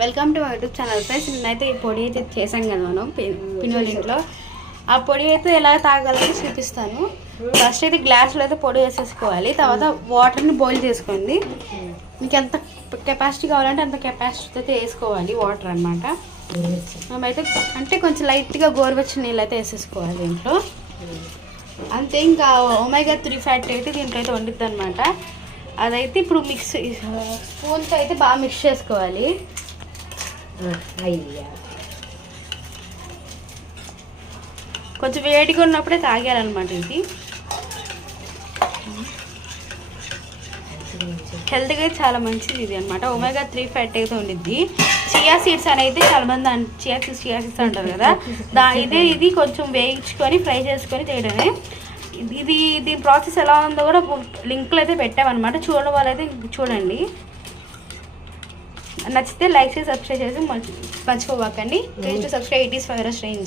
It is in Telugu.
Welcome to my YouTube channel friends. నేనైతే ఈ పొడి అయితే చేసాం కదా మనం పిన్నోళ్ళ ఇంట్లో. ఆ పొడి అయితే ఎలా తాగాలని చూపిస్తాను. ఫస్ట్ అయితే గ్లాసులో అయితే పొడి వేసేసుకోవాలి. తర్వాత వాటర్ని బాయిల్ చేసుకోండి. మీకు ఎంత కెపాసిటీ కావాలంటే అంత కెపాసిటీ అయితే వేసుకోవాలి వాటర్ అనమాట. మేమైతే అంటే కొంచెం లైట్గా గోరువెచ్చని నీళ్ళు అయితే వేసేసుకోవాలి దీంట్లో. అంతే. ఇంకా ఒమేగా 3 ఫ్యాట్ అయితే దీంట్లో అయితే వండుద్ది అనమాట. అదైతే ఇప్పుడు స్పూన్తో అయితే బాగా మిక్స్ చేసుకోవాలి. కొంచెం వేడిగా ఉన్నప్పుడే తాగాలన్నమాట. ఇది హెల్త్గా చాలా మంచిది ఇది అనమాట. ఒమేగా 3 ఫ్యాట్ అయితే ఉండిద్ది. చియా సీడ్స్ అనేది చాలా మంది చియా సీడ్స్ అంటారు కదా, ఇది కొంచెం వేయించుకొని ఫ్రై చేసుకొని చేయడమే. దీని ప్రాసెస్ ఎలా ఉందో కూడా లింక్లు అయితే పెట్టామన్నమాట. చూడడం వాళ్ళైతే చూడండి. నచ్చితే లైక్ చేసి సబ్స్క్రైబ్ చేసి మర్చిపోకండి. Please to subscribe. It is for range.